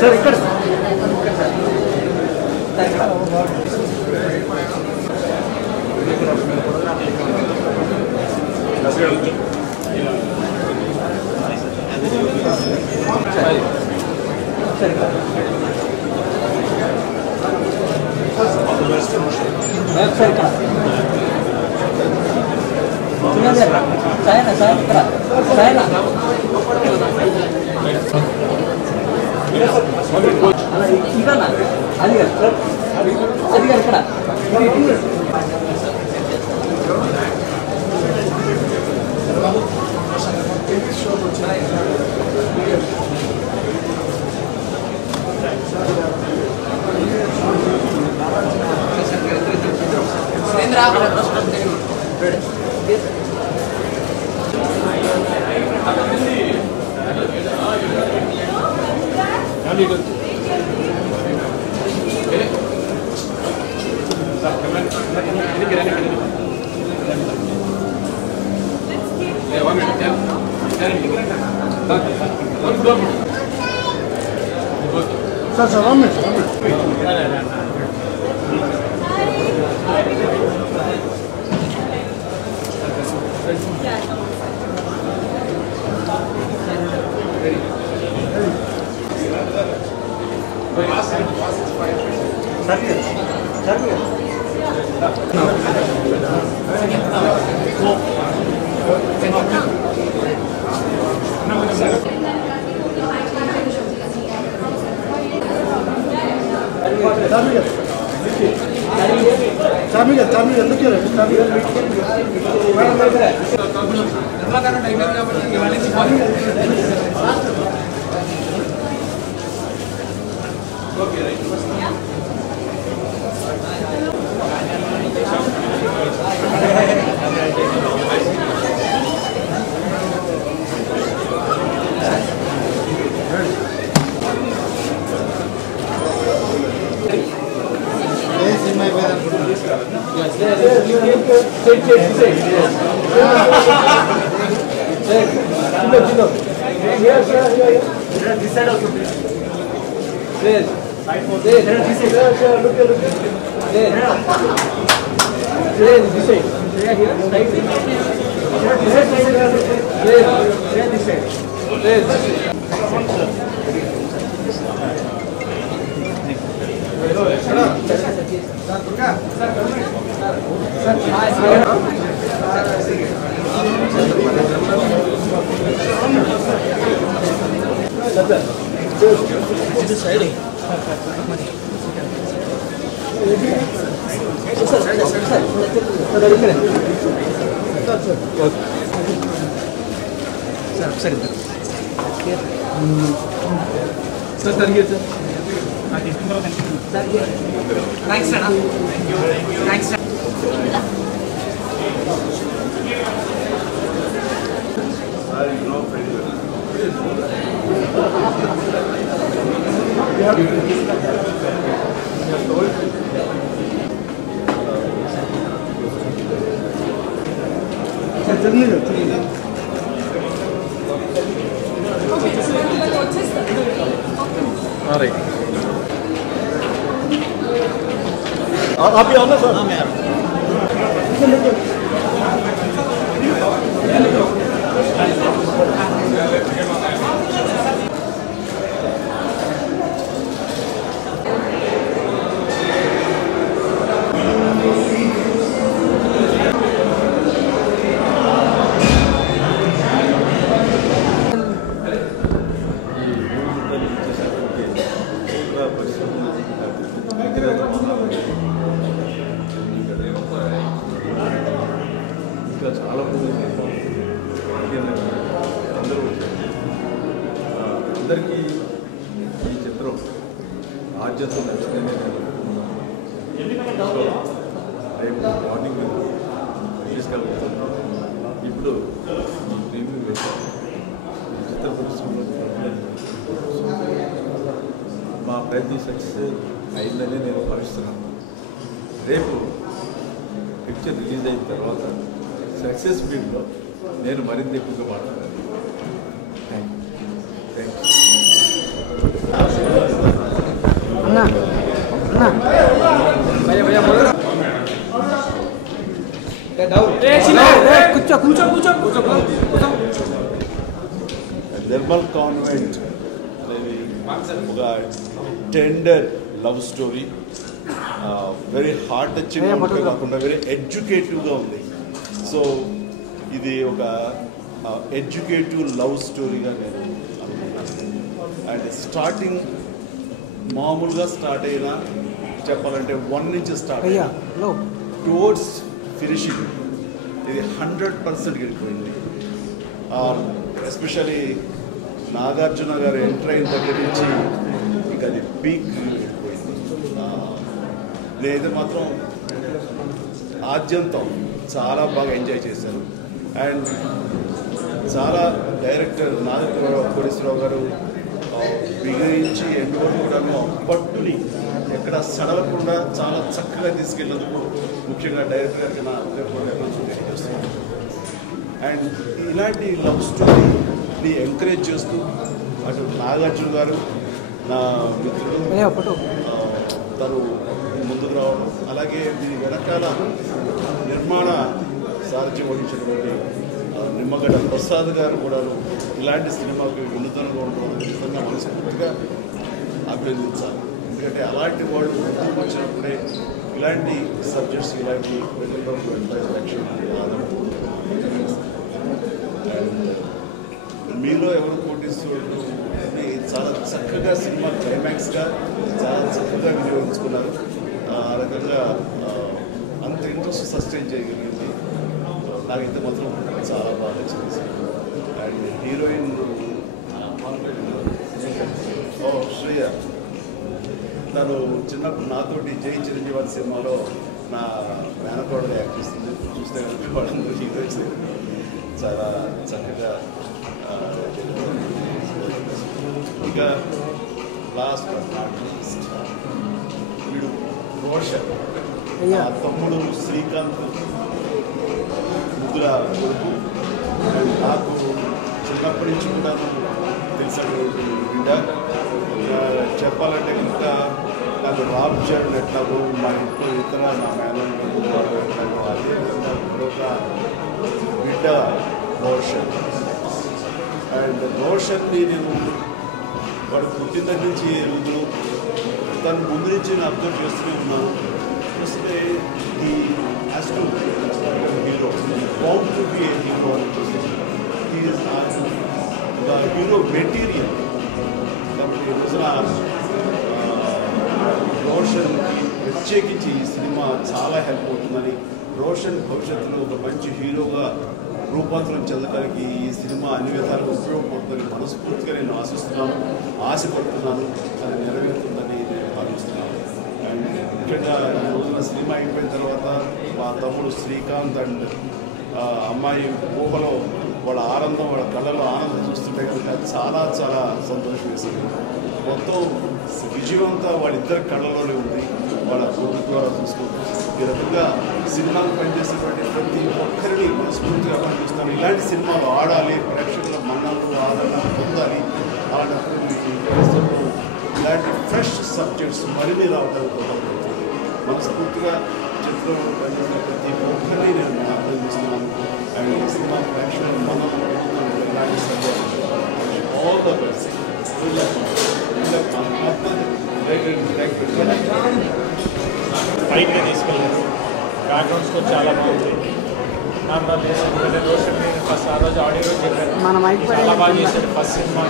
Sir ఇక్కడ sir sir आप ही आओ ना सर। हाँ मैं आ रहा हूँ। అందరికీ ఈ చిత్రం ఆద్యంతో నచ్చిందని రేపు మార్నింగ్ తీసుకెళ్ళబోతున్నాం. ఇప్పుడు ఈ ప్రీమియం వేశారు చిత్ర పరిశ్రమలో మా ప్రయత్నం సక్సెస్ అయిందని నేను భావిస్తున్నాను. రేపు పిక్చర్ రిలీజ్ అయిన తర్వాత సక్సెస్ మీట్లో నేను మరింత ఎక్కువగా మాట్లాడాలి. థ్యాంక్ నిర్మల్ కాన్వెంట్ అనేది ఒక tender love story, very heart touching కాకుండా వెరీ ఎడ్యుకేటివ్గా ఉంది. సో ఇది ఒక ఎడ్యుకేటివ్ లవ్ స్టోరీగా నేను అనుకుంటున్నాను. అండ్ స్టార్టింగ్ మామూలుగా స్టార్ట్ అయినా చెప్పాలంటే 1 నుంచి స్టార్ట్ అయినా టువర్డ్స్ ఫినిషింగ్ ఇది 100% గడిపోయింది. ఎస్పెషలీ నాగార్జున గారు ఎంటర్ అయిన దగ్గర నుంచి ఇక అది పీక్ గడిపోయింది. నేనైతే మాత్రం ఆద్యంతం చాలా బాగా ఎంజాయ్ చేశాను. అండ్ చాలా డైరెక్టర్ కోటేశ్వరరావు గారు బిగించి ఎండ్ వరకు కూడా పట్టుని ఎక్కడ సడలకుండా చాలా చక్కగా తీసుకెళ్ళినందుకు ముఖ్యంగా డైరెక్టర్ గారికి నా చేస్తున్నాను. అండ్ ఇలాంటి లవ్ స్టోరీని ఎంకరేజ్ చేస్తూ అటు నాగార్జున గారు నా మిత్రుడు తను ముందుకు రావడం, అలాగే దీని వెనకాల నిర్మాణ సారథ్యం వహించినటువంటి నిమ్మగడ్డ ప్రసాద్ గారు కూడా ఇలాంటి సినిమాకి వినూతనంగా ఉండడం నిజంగా మనస్ఫూర్తిగా అభినందించాలి. ఎందుకంటే అలాంటి వాళ్ళు ముందుకు వచ్చినప్పుడే ఇలాంటి సబ్జెక్ట్స్ ఇలాంటి మీలో ఎవరు కోటేశ్వరుడు చాలా చక్కగా సినిమా క్లైమాక్స్గా చాలా చక్కగా వినియోగించుకున్నారు. ఆ రకంగా అంత ఇంట్రెస్ట్ సస్టైన్ చేయగలిగింది. నాకైతే మాత్రం చాలా బాగా నచ్చింది. అండ్ హీరోయిన్ శ్రేయ తను చిన్నప్పుడు నాతోటి జై చిరంజీవి సినిమాలో నా మేనకోడగా యాక్ట్ చేస్తుంది. చూస్తే కనుక వాళ్ళందరూ హీరోయిన్స్ చాలా చక్కగా. ఇక లాస్ట్ వీడు రోషన్ తమ్ముడు శ్రీకాంత్ ముద్దుల కొడుకు. నాకు చిన్నప్పటి నుంచి కూడా తెలిసినటువంటి బిడ్డ. చెప్పాలంటే కనుక నాకు రామ్ చరణ్ ఎట్లాగో మా ఇంట్లో ఇతర నా మేనలు ఎట్లాగో అదేవిధంగా ఒక బిడ్డ రోషన్. అండ్ రోషన్ని నేను వాడు పుట్టిన దగ్గర నుంచి రోజులు తను ముందు నుంచి నేను అబ్జర్వ్ చేస్తూనే ఉన్నాను. చూస్తే ఈ has to hero, bound to be A hero. Is the hero material. కాబట్టి రోజున రోషన్కి ప్రత్యేకించి ఈ సినిమా చాలా హెల్ప్ అవుతుందని, రోషన్ భవిష్యత్తులో ఒక మంచి హీరోగా రూపాంతరం చెందడానికి ఈ సినిమా అన్ని విధాలుగా ఉపయోగపడుతుందని మనస్ఫూర్తిగా నేను ఆశిస్తున్నాను, ఆశపడుతున్నాను. అది నెరవేరుతుందని నేను భావిస్తున్నాను. అండ్ ముఖ్యంగా ఈ రోజున సినిమా అయిపోయిన తర్వాత మా తమ్ముడు శ్రీకాంత్ అండ్ అమ్మాయి ఊహలో వాళ్ళ ఆనందం, వాళ్ళ కళ్ళలో ఆనందం చూస్తుంటే కనుక చాలా చాలా సంతోషం వేసింది. మొత్తం విజయవంతా వాళ్ళిద్దరి కళ్ళలోనే ఉంది. వాళ్ళ కొడుకు ద్వారా చూసుకుంటాం. ఈ రకంగా సినిమాలు పనిచేసేటువంటి ప్రతి ఒక్కరిని మనస్ఫూర్తిగా పనిచేస్తాను. ఇలాంటి సినిమాలు ఆడాలి, ప్రేక్షకుల మన్నలు ఆదరణ పొందాలి. అలాంటప్పుడు ఇలాంటి ఫ్రెష్ సబ్జెక్ట్స్ మరిన్ని రావడానికి మనస్ఫూర్తిగా చిత్రం పనిచేసిన ప్రతి ఒక్కరిని నేను అభినందిస్తున్నాను. అండ్ ఈ సినిమా ప్రేక్షకుల మన్నలు ఇలాంటి సబ్జెక్ట్ ఆల్ ద బెస్ట్. పైకి తీసుకెళ్ళారు. బ్యాక్గ్రౌండ్ స్కోర్ చాలా బాగుంది. నాకు ఎందుకంటే రోషన్ ఫస్ట్ ఆ రోజు ఆడియో చెప్పారు, చాలా బాగా చేశాడు. ఫస్ట్ సినిమా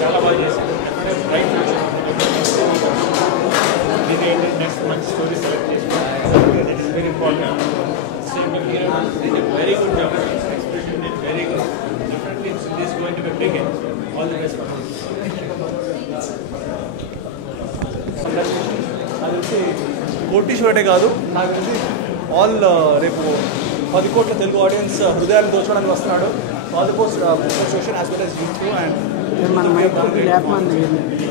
చాలా బాగా చేశాడు. రైట్ ఇది ఏంటి నెక్స్ట్ మంచి స్టోరీ సెలెక్ట్ చేసుకున్నాను. It is very important. Very good job, very good. Definitely this going to be big. All the best. అది వచ్చి కోటీశ్వరుడే కాదు, నాకు తెలిసి ఆల్ రేపు 10 కోట్ల తెలుగు ఆడియన్స్ హృదయాన్ని దోచడానికి వస్తున్నాడు. All the post association as well as youth and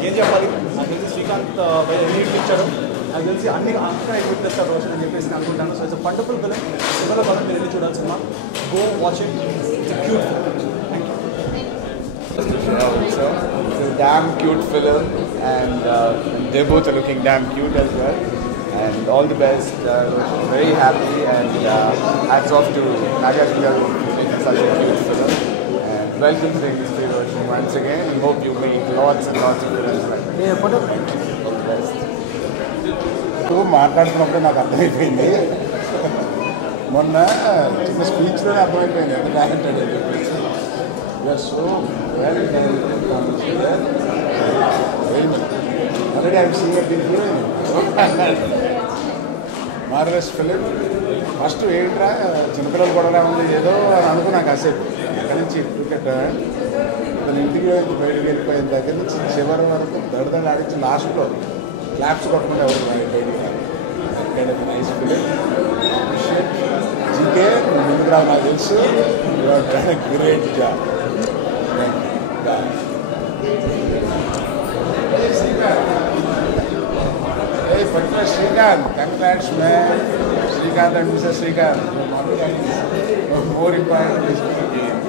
ఏం చెప్పాలి నాకు తెలిసి శ్రీకాంత్ బై ఎన్ని ఇచ్చాడు నాకు తెలిసి అన్ని అంతా ఎక్కువ తెస్తారు రోషన్ అని చెప్పేసి నేను అనుకుంటాను. So it's wonderful film. సినిమాలో కాదు మీరు వెళ్ళి చూడాలి cinema. Go watch it. Cute. Thank you. It's a damn cute film, and they both are looking damn cute as well. And all the best. Very happy, and hats off to Nagarjuna for making such a cute film. And welcome to the industry, Roshan, once again. We hope you make lots and lots of films like that. All the best. మాట్లాడుతున్నప్పుడు నాకు అర్థమైపోయింది. మొన్న చిన్న స్పీచ్లోనే అర్థమైపోయింది ఎంత talented అని చెప్పేసి. You're so well already I'm seeing a big heroine. Marvellous film. First ఏంట్రా చిన్నపిల్లలు కూడా ఉంది ఏదో అని అనుకున్నా కాసేపు. అక్కడి నుంచి క్రికెట్ తన ఇంటికి బయటకు వెళ్ళిపోయిన దగ్గర నుంచి చివరి వరకు దడదడ ఆడించి లాస్ట్లో క్లాప్స్ కొట్టకుండా ఎవరు బయటికి రాదు. Nice film. జీకే ముందుకు రావు నాకు తెలుసు. Great job. Hey, particular Srikanth, congrats man. Srikanth and Mr. Srikanth. More important is the game.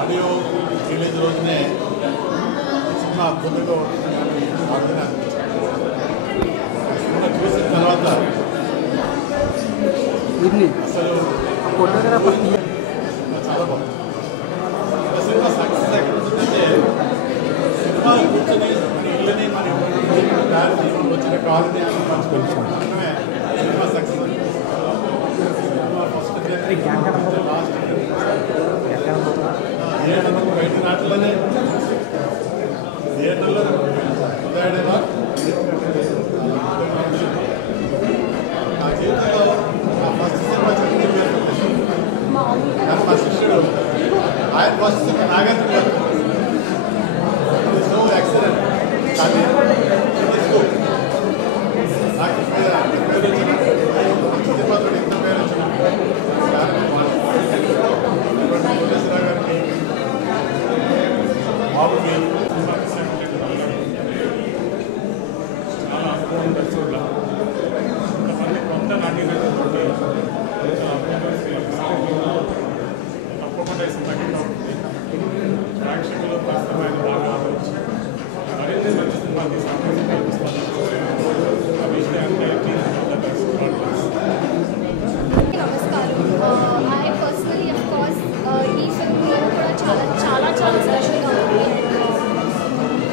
Audio release రోజునే సినిమా అద్భుతంగా ఉంటుందని సినిమా చూసిన తర్వాత అసలు చాలా బాగుంది. సినిమా సక్సెస్ ఎక్కడ ఉంటుందంటే సినిమా కూర్చొని మన ఇళ్ళని మన దాన్ని వచ్చిన కాలనీ పంచుకుంటున్నామే సినిమా సక్సెస్. లాస్ట్ బయట నాట్లోనే థియేటర్లో ఉదయడేవా నా జీవితంలో నా ఫస్ట్ సినిమా చదివి నాకు మా శిష్యుడు ఆయన first cinema Nagarjuna so excellent. కానీ స్కూల్ నాకు పేరు వచ్చిన సినిమాతో ఇంత పేరు వచ్చిన కోటేశ్వరరావు గారికి బాబుకి చాలా అనుభవం చూడాల కొంతమంది కొంత నాట్యం తప్పకుండా ఈ సినిమా ప్రేక్షకులు ప్రస్తుతమైన బాగా ఆడవచ్చు. మరిన్ని మంచి సినిమా తీసుకుంటే ఆ విషయాన్ని I personally, of course, ఈ film కూడా చాలా స్పెషల్గా ఉంది.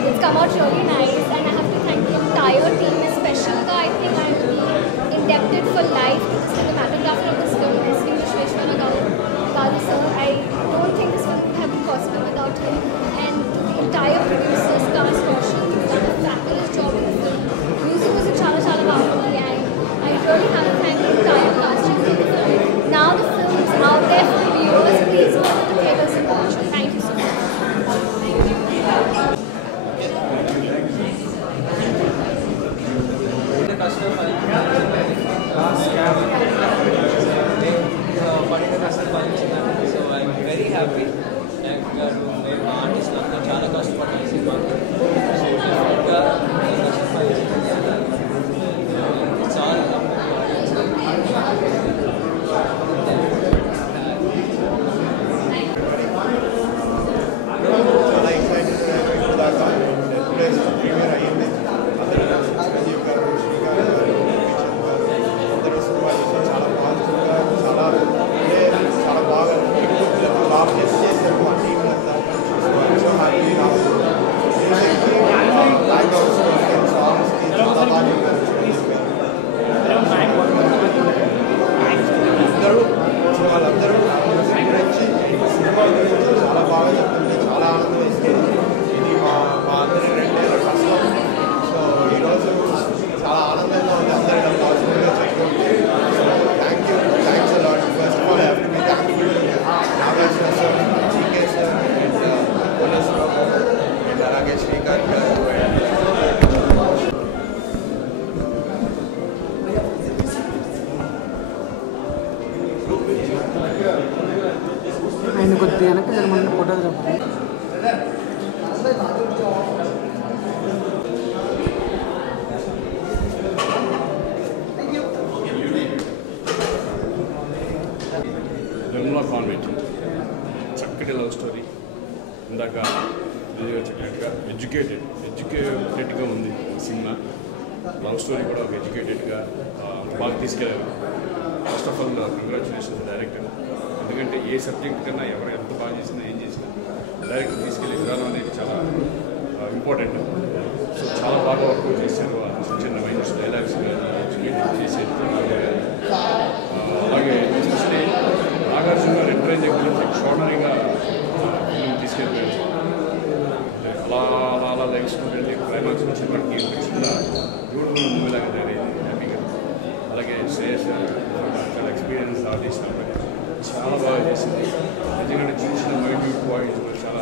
It's come out really nice, and I have to thank the entire team, especially I think I will be indebted for life to the cinematographer of this film, S.V. Vishweshwara Garu sir. I don't think this film would have been possible without him, and the entire producers, cast, Roshan, done a fabulous job in the film. Music was చాలా బాగుంది, and I really have to thank the entire casting of the film. Now the film is out there for the viewers. Please go to the theaters and watch it. Thank you so much. Thank you. ఆయన కొద్దిగా వెనక్కి జరగమని photographer Nirmala convent చక్కటి love story. ఇందాక విజయ్ చెప్పినట్టుగా ఎడ్యుకేటెడ్గా ఉంది cinema. Love story కూడా ఒక ఎడ్యుకేటెడ్గా బాగా తీసుకెళ్ళారు. First of all congratulations director. ఎందుకంటే ఏ సబ్జెక్ట్ కన్నా ఎవరు ఎంత బాగా చేసినా ఏం చేసినా డైరెక్టర్ తీసుకెళ్ళే విధానం అనేది చాలా ఇంపార్టెంట్. సో చాలా బాగా వర్కౌట్ చేశారు. చిన్న మైండ్స్ డైలాగ్స్ ఎడ్యుకేటెడ్ చేసేది. అలాగే ఎస్పెషలీ నాగార్జున గారు ఎంకరేజ్ గురించి ఎక్స్ట్రాడనరీగా ఫిల్మ్ తీసుకెళ్ళిపోయారు. అలా లెగ్స్కుంటే క్లైమాక్స్ వచ్చేప్పటికి చిన్న బ్యూటిఫుల్ మూవీలాగా తయారైంది హ్యాపీగా. అలాగే శ్రేయస్ చాలా ఎక్స్పీరియన్స్ ఆర్టిస్ట్ చాలా బాగా చేసింది. నిజంగా చిన్న చిన్న మైన్యూట్ పాయింట్స్ కూడా చాలా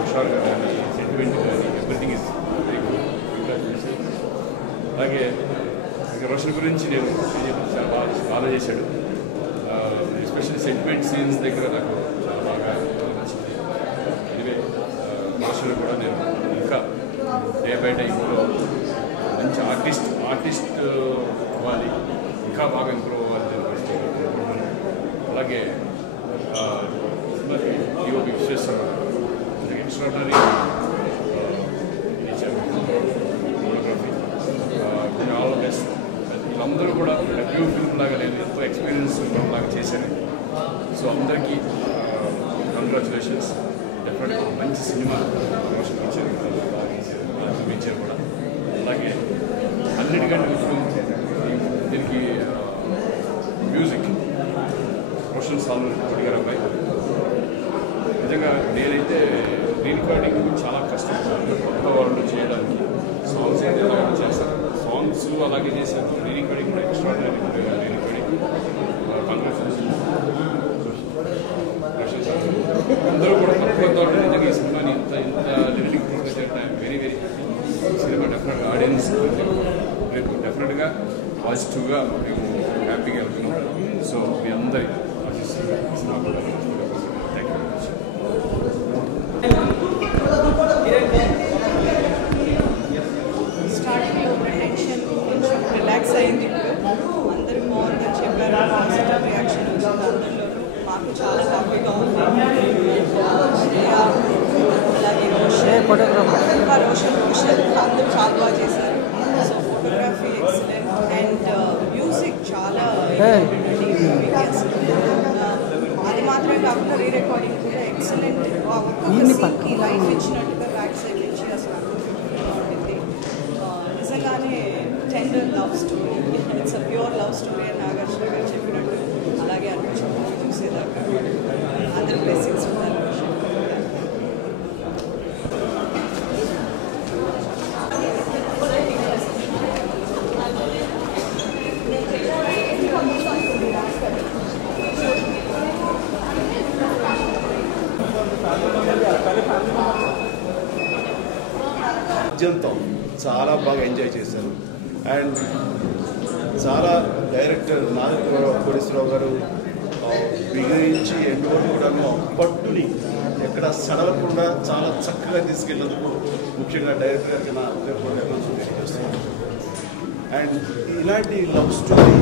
హుషారుగా కానీ సెంటిమెంట్ కానీ ఎవ్రీథింగ్ ఇస్ వెరీ గుడ్. అలాగే రోషన్ గురించి నేను చాలా బాగా చేశాడు. ఎస్పెషల్లీ సెంటిమెంట్ సీన్స్ దగ్గర నాకు చాలా బాగా నచ్చింది. ఎనివే రోషన్ కూడా నేను ఇంకా డే బై డే ఇంప్రూవ్ మంచి ఆర్టిస్ట్ అవ్వాలి, ఇంకా బాగా ఇంప్రూవ్ అవ్వాలి నేను అనుకుంటున్నాను. అలాగే ఈఓపి Vishweshwara extraordinary photography all the best. వీళ్ళందరూ కూడా రివ్యూ ఫిల్మ్ లాగా లేదు, ఎంతో ఎక్స్పీరియన్స్ లాగా చేశాను. సో అందరికీ కంగ్రాచులేషన్స్. డెఫినెట్గా మంచి సినిమా రోషన్ ఇచ్చారు, బాగా ఇచ్చారు కూడా. అలాగే అన్నిటికంటే ఇప్పుడు దీనికి మ్యూజిక్ రోషన్ సాల్మన్ గారు అబ్బాయి. నిజంగా నేనైతే రీరికార్డింగ్ చాలా కష్టం కొత్త వాళ్ళు చేయడానికి. సాంగ్స్ అయితే చేస్తారు, సాంగ్స్ అలాగే చేశారు. రీరికార్డింగ్ కూడా ఎక్స్ట్రాడనరీ రీరికార్డింగ్. కంగ్రాచులేషన్స్. అందరూ కూడా తక్కువ నిజంగా ఈ సినిమాని ఇంత లిమిటింగ్ ప్రోగ్రెస్ అయితే వెరీ సినిమా డెఫినెట్గా ఆడియన్స్ రేపు డెఫినెట్గా పాజిటివ్గా మేము హ్యాపీగా వెళ్తున్నాం. సో మీ అందరి సినిమా కూడా థ్యాంక్ యూ మచ్. స్టార్టింగ్లో టెన్షన్ కొంచెం రిలాక్స్ అయింది. అందరూ బాగుందని చెప్పారు, పాజిటివ్ రియాక్షన్ వచ్చింది అందరిలో. మాకు చాలా హ్యాపీగా ఉంది. అలాగే రోషన్ అందరూ చాలా బాగా చేశారు. So photography excellent and music చాలా అది మాత్రమే కాకుండా రీ రికార్డింగ్ కూడా ఎక్సలెంట్. ఒక్కొక్క లైఫ్ ఇచ్చినట్టుగా బ్యాక్ సైడ్ నుంచి అసలు ఉంటుంది. నిజంగానే tender love story, it's a pure love story అని నాగార్జున గారు చెప్పినట్టు అలాగే అనిపించింది చూసేదాకా. అందరి బ్లెస్సింగ్స్ ఉన్నారు. అత్యంతం చాలా బాగా ఎంజాయ్ చేశాను. అండ్ చాలా డైరెక్టర్ కోటేశ్వరరావు గారు బిగించి ఎండ్ వరకు కూడా పట్టుని ఎక్కడ సడలకుండా చాలా చక్కగా తీసుకెళ్ళినందుకు ముఖ్యంగా డైరెక్టర్ గారికి నా హృదయపూర్వక చేస్తున్నాను. అండ్ ఇలాంటి లవ్ స్టోరీ